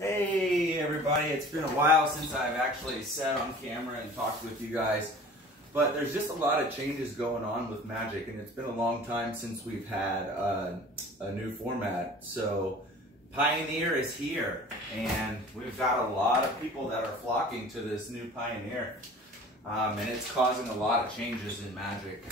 Hey everybody, it's been a while since I've actually sat on camera and talked with you guys, but there's just a lot of changes going on with Magic, and it's been a long time since we've had a new format. So Pioneer is here, and we've got a lot of people that are flocking to this new Pioneer, and it's causing a lot of changes in Magic.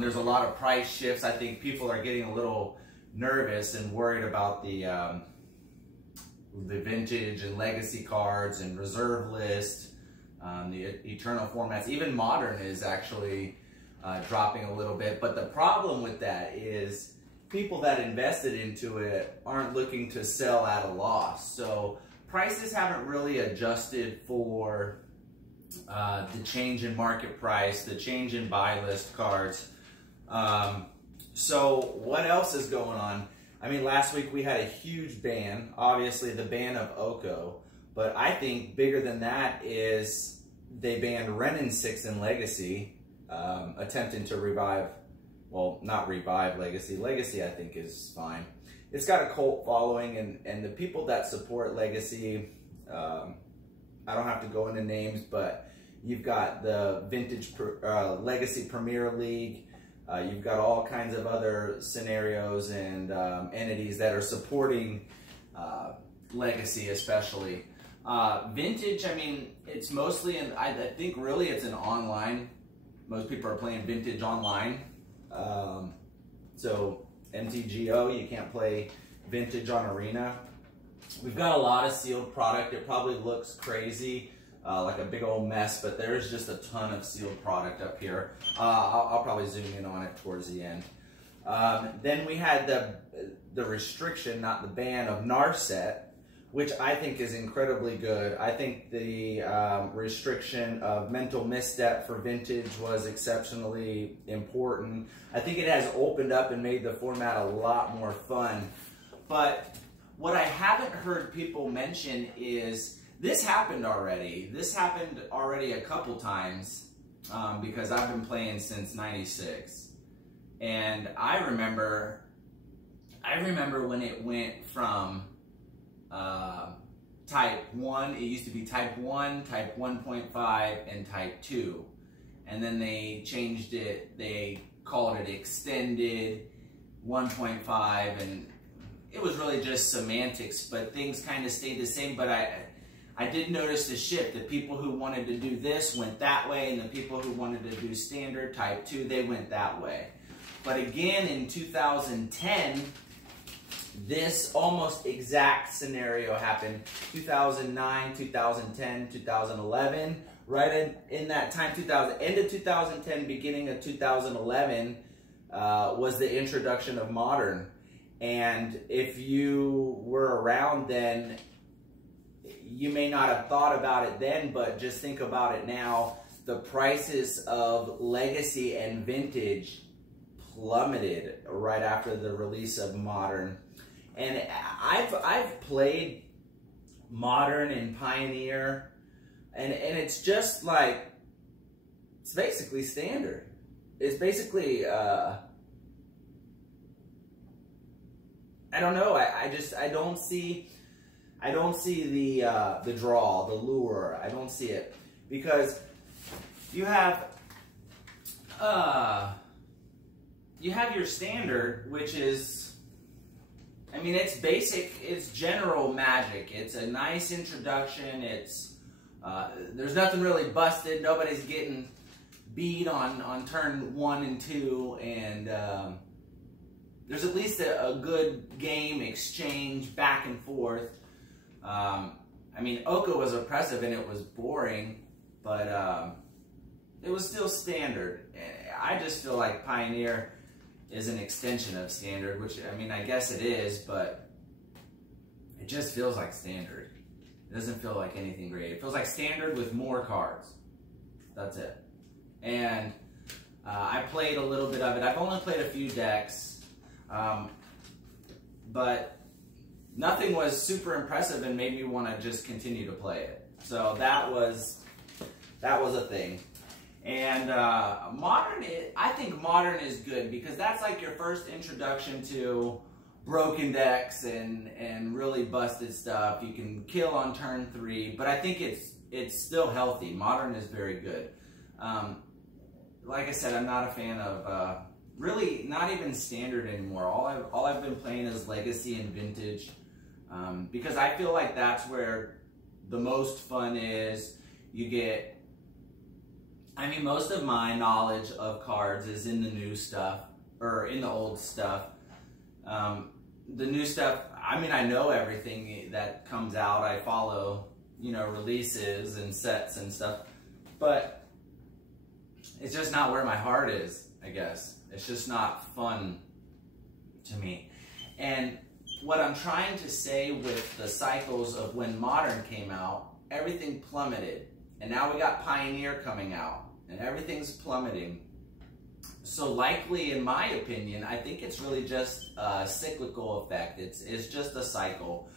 There's a lot of price shifts. I think people are getting a little nervous and worried about the vintage and legacy cards and reserve list, the eternal formats. Even modern is actually dropping a little bit. But the problem with that is people that invested into it aren't looking to sell at a loss. So prices haven't really adjusted for the change in market price, the change in buy list cards. So what else is going on? I mean, last week we had a huge ban, obviously the ban of Oko, but I think bigger than that is they banned Ren 6 in Legacy, attempting to revive, well, not revive Legacy. Legacy I think is fine. It's got a cult following, and the people that support Legacy, I don't have to go into names, but you've got the Vintage Legacy Premier League. You've got all kinds of other scenarios and entities that are supporting Legacy, especially. Vintage, I mean, it's mostly, I think really it's an online. Most people are playing Vintage online. So MtGO, you can't play Vintage on Arena. We've got a lot of sealed product. It probably looks crazy, like a big old mess, but there's just a ton of sealed product up here. I'll probably zoom in on it towards the end. Then we had the restriction, not the ban, of Narset, which I think is incredibly good. I think the restriction of Mental Misstep for Vintage was exceptionally important. I think it has opened up and made the format a lot more fun. But what I haven't heard people mention is this happened already. This happened already a couple times because I've been playing since '96, and I remember when it went from Type 1. It used to be Type 1, Type 1.5, and Type 2, and then they changed it. They called it Extended 1.5, and it was really just semantics, but things kind of stayed the same. But I did notice the shift. The people who wanted to do this went that way, and the people who wanted to do standard Type 2, they went that way. But again, in 2010, this almost exact scenario happened. 2009, 2010, 2011. Right in that time, end of 2010, beginning of 2011, was the introduction of Modern. And if you were around then, you may not have thought about it then, but just think about it now. The prices of Legacy and Vintage plummeted right after the release of Modern. And I've played Modern and Pioneer, and it's just like, it's basically standard. It's basically, I don't know, I don't see the draw, the lure. I don't see it, because you have your standard, which is, I mean, it's basic, it's general Magic. It's a nice introduction. It's there's nothing really busted. Nobody's getting beat on turn 1 and 2, and there's at least a good game exchange back and forth. I mean, Oko was oppressive and it was boring, but it was still standard. I just feel like Pioneer is an extension of standard, which, I mean, I guess it is, but it just feels like standard. It doesn't feel like anything great. It feels like standard with more cards. That's it. And I played a little bit of it. I've only played a few decks, but nothing was super impressive and made me want to just continue to play it. So that was a thing. And Modern, I think Modern is good because that's like your first introduction to broken decks and really busted stuff. You can kill on turn 3, but I think it's still healthy. Modern is very good. Like I said, I'm not a fan of really not even standard anymore. All I've been playing is legacy and vintage, because I feel like that's where the most fun is. You get, I mean, most of my knowledge of cards is in the new stuff, or in the old stuff. The new stuff, I mean, I know everything that comes out. I follow, you know, releases and sets and stuff, but it's just not where my heart is, I guess. It's just not fun to me. And what I'm trying to say with the cycles of when Modern came out, everything plummeted. And now we got Pioneer coming out, and everything's plummeting. So likely, in my opinion, I think it's really just a cyclical effect. It's just a cycle.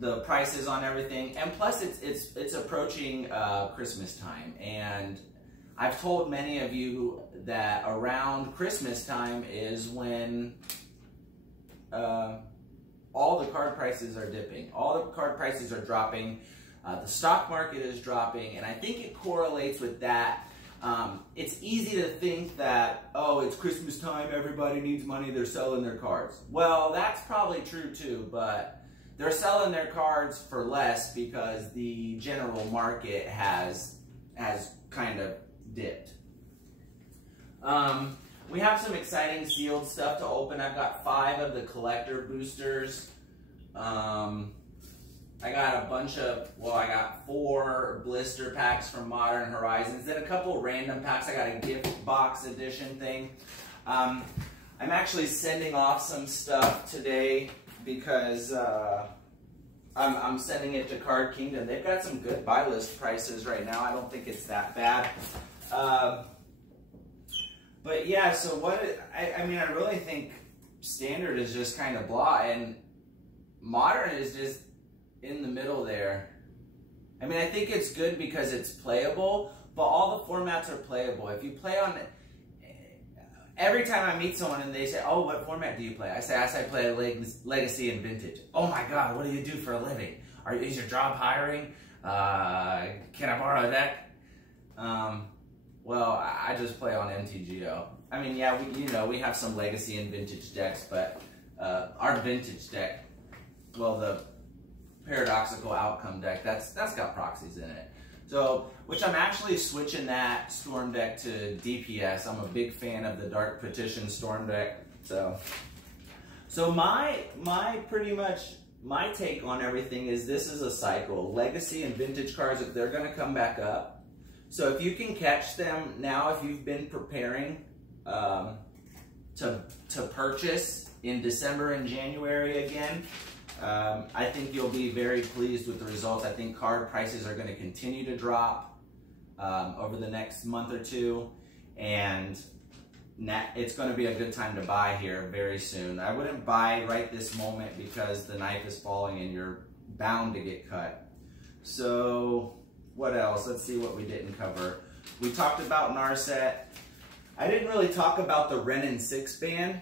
The prices on everything, and plus it's approaching Christmas time, and I've told many of you that around Christmas time is when all the card prices are dipping. All the card prices are dropping. The stock market is dropping, and I think it correlates with that. It's easy to think that, oh, it's Christmas time, everybody needs money, they're selling their cards. Well, that's probably true too, but they're selling their cards for less because the general market has kind of dipped. We have some exciting sealed stuff to open. I've got 5 of the collector boosters. I got a bunch of, well, I got 4 blister packs from Modern Horizons, then a couple random packs. I got a gift box edition thing. I'm actually sending off some stuff today because I'm sending it to Card Kingdom. They've got some good buy list prices right now. I don't think it's that bad. But yeah, so I mean, I really think Standard is just kind of blah, and Modern is just in the middle there. I mean, I think it's good because it's playable, but all the formats are playable. If you play on it, every time I meet someone and they say, oh, what format do you play? I say, I play Legacy and Vintage. Oh my God, what do you do for a living? Is your job hiring? Can I borrow a deck? Well, I just play on MTGO. I mean, yeah, we have some Legacy and Vintage decks, but our Vintage deck, well, the Paradoxical Outcome deck, that's got proxies in it. So, which I'm actually switching that Storm deck to DPS. I'm a big fan of the Dark Petition Storm deck. So my pretty much my take on everything is this is a cycle. Legacy and Vintage cards, they're going to come back up. So if you can catch them now, if you've been preparing to purchase in December and January again, I think you'll be very pleased with the results. I think card prices are going to continue to drop over the next month or two, and it's going to be a good time to buy here very soon. I wouldn't buy right this moment because the knife is falling and you're bound to get cut. So what else? Let's see what we didn't cover. We talked about Narset. I didn't really talk about the Renin 6 ban,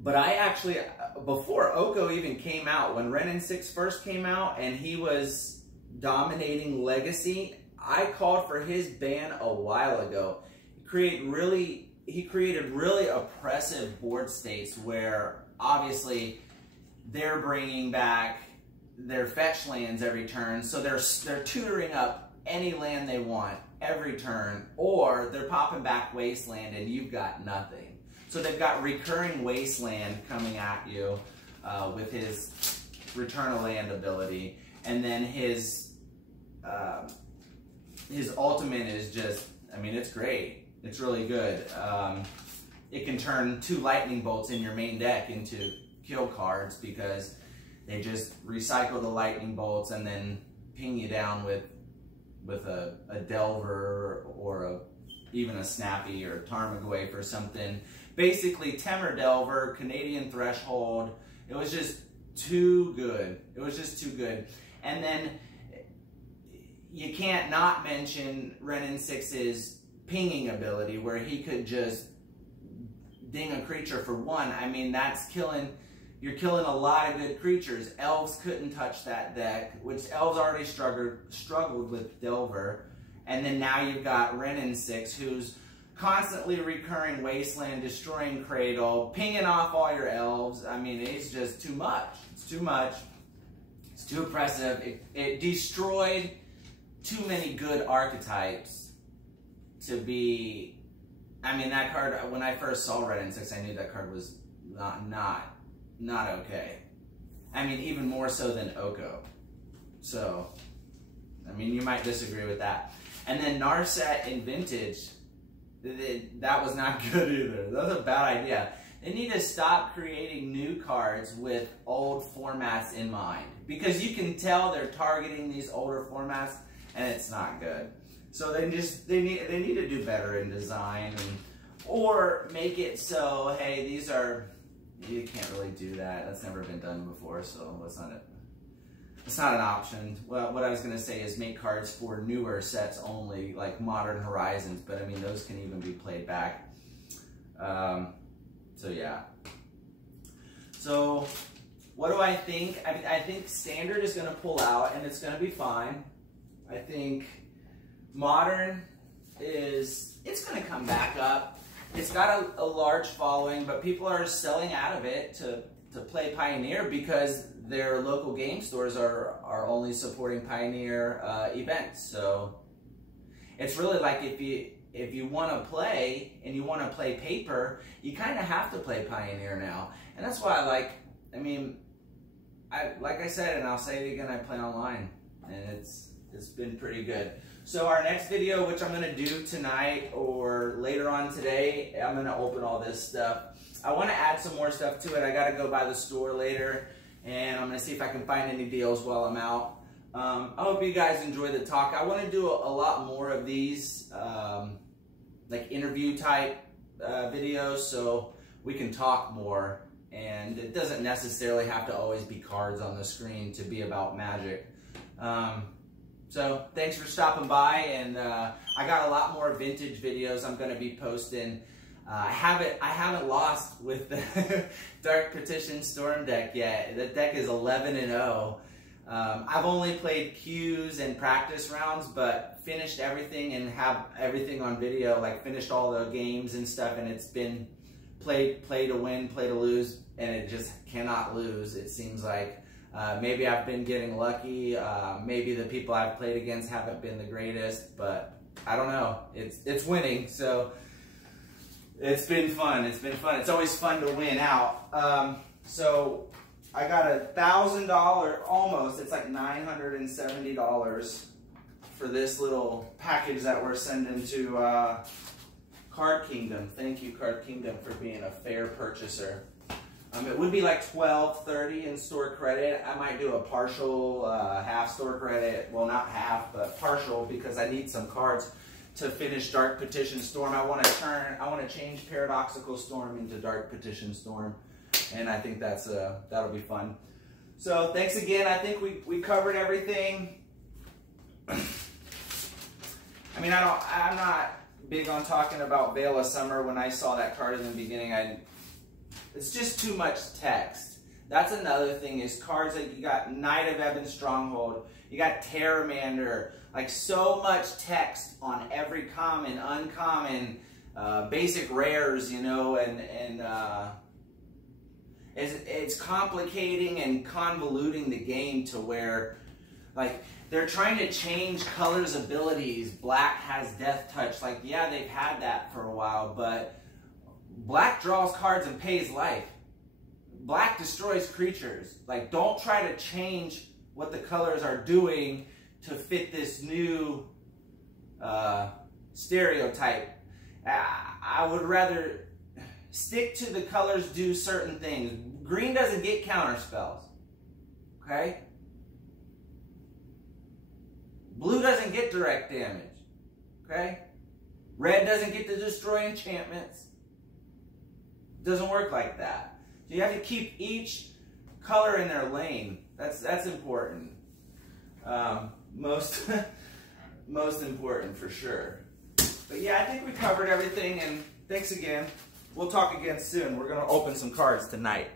but I actually, before Oko even came out, when Renin 6 first came out and he was dominating Legacy, I called for his ban a while ago. He created really oppressive board states where obviously they're bringing back their fetch lands every turn, so they're tutoring up any land they want every turn, or they're popping back Wasteland and you've got nothing. So they've got recurring Wasteland coming at you with his Return a Land ability, and then his ultimate is just, I mean, it's great. It's really good. It can turn 2 lightning bolts in your main deck into kill cards because they just recycle the lightning bolts and then ping you down with a Delver or even a Snappy or Tarmogoyf or something. Basically, Temur Delver, Canadian Threshold. It was just too good. It was just too good. And then you can't not mention Renin 6's pinging ability, where he could just ding a creature for 1, I mean, that's killing, you're killing a lot of good creatures. Elves couldn't touch that deck, which Elves already struggled with Delver. And then now you've got Renin 6, who's constantly recurring Wasteland, destroying Cradle, pinging off all your Elves. I mean, it's just too much. It's too much. It's too oppressive. It destroyed too many good archetypes to be... I mean, that card, when I first saw Renin 6, I knew that card was not okay. I mean, even more so than Oko. So, I mean, you might disagree with that. And then Narset in Vintage, that was not good either. That was a bad idea. They need to stop creating new cards with old formats in mind, because you can tell they're targeting these older formats, and it's not good. So they need to do better in design, or make it so, hey, these are, you can't really do that. That's never been done before, so that's not it. It's not an option. Well, what I was going to say is make cards for newer sets only, like Modern Horizons, but I mean, those can even be played back. So yeah. So what do I think? I mean, I think Standard is going to pull out, and it's going to be fine. I think Modern it's going to come back up. It's got a large following, but people are selling out of it to play Pioneer because their local game stores are only supporting Pioneer events. So it's really like if you want to play and you want to play paper, you kind of have to play Pioneer now. And that's why like I said, and I'll say it again, I play online, and it's been pretty good. So our next video, which I'm going to do tonight or later on today, I'm going to open all this stuff. I want to add some more stuff to it. I got to go by the store later, and I'm going to see if I can find any deals while I'm out. I hope you guys enjoy the talk. I want to do a lot more of these like interview type videos, so we can talk more, and it doesn't necessarily have to always be cards on the screen to be about Magic. So thanks for stopping by, and I got a lot more vintage videos I'm going to be posting. I haven't lost with the Dark Petition Storm deck yet. The deck is 11-0. I've only played queues and practice rounds, but finished everything and have everything on video, like finished all the games and stuff, and it's been play to win, play to lose, and it just cannot lose, it seems like. Maybe I've been getting lucky, maybe the people I've played against haven't been the greatest, but I don't know. It's winning, so it's been fun. It's been fun. It's always fun to win out. So I got $1,000, almost, it's like $970 for this little package that we're sending to Card Kingdom. Thank you, Card Kingdom, for being a fair purchaser. It would be like $12.30 in store credit. I might do a partial half store credit. Well, not half, but partial, because I need some cards to finish Dark Petition Storm. I want to change Paradoxical Storm into Dark Petition Storm, and I think that'll be fun. So thanks again. I think we covered everything. I mean, I'm not big on talking about Veil of Summer. When I saw that card in the beginning, it's just too much text. That's another thing, is cards like you got Knight of Ebon Stronghold, you got Terramander, like so much text on every common, uncommon, basic rares, you know, and it's complicating and convoluting the game to where, like, they're trying to change colors' abilities. Black has Death Touch. Like, yeah, they've had that for a while, but Black draws cards and pays life. Black destroys creatures. Like, don't try to change what the colors are doing to fit this new stereotype. I would rather stick to the colors do certain things. Green doesn't get counter spells. Okay? Blue doesn't get direct damage. Okay? Red doesn't get to destroy enchantments. Doesn't work like that. So you have to keep each color in their lane. That's important. Most important for sure. But yeah, I think we covered everything, and thanks again. we'll talk again soon. We're going to open some cards tonight.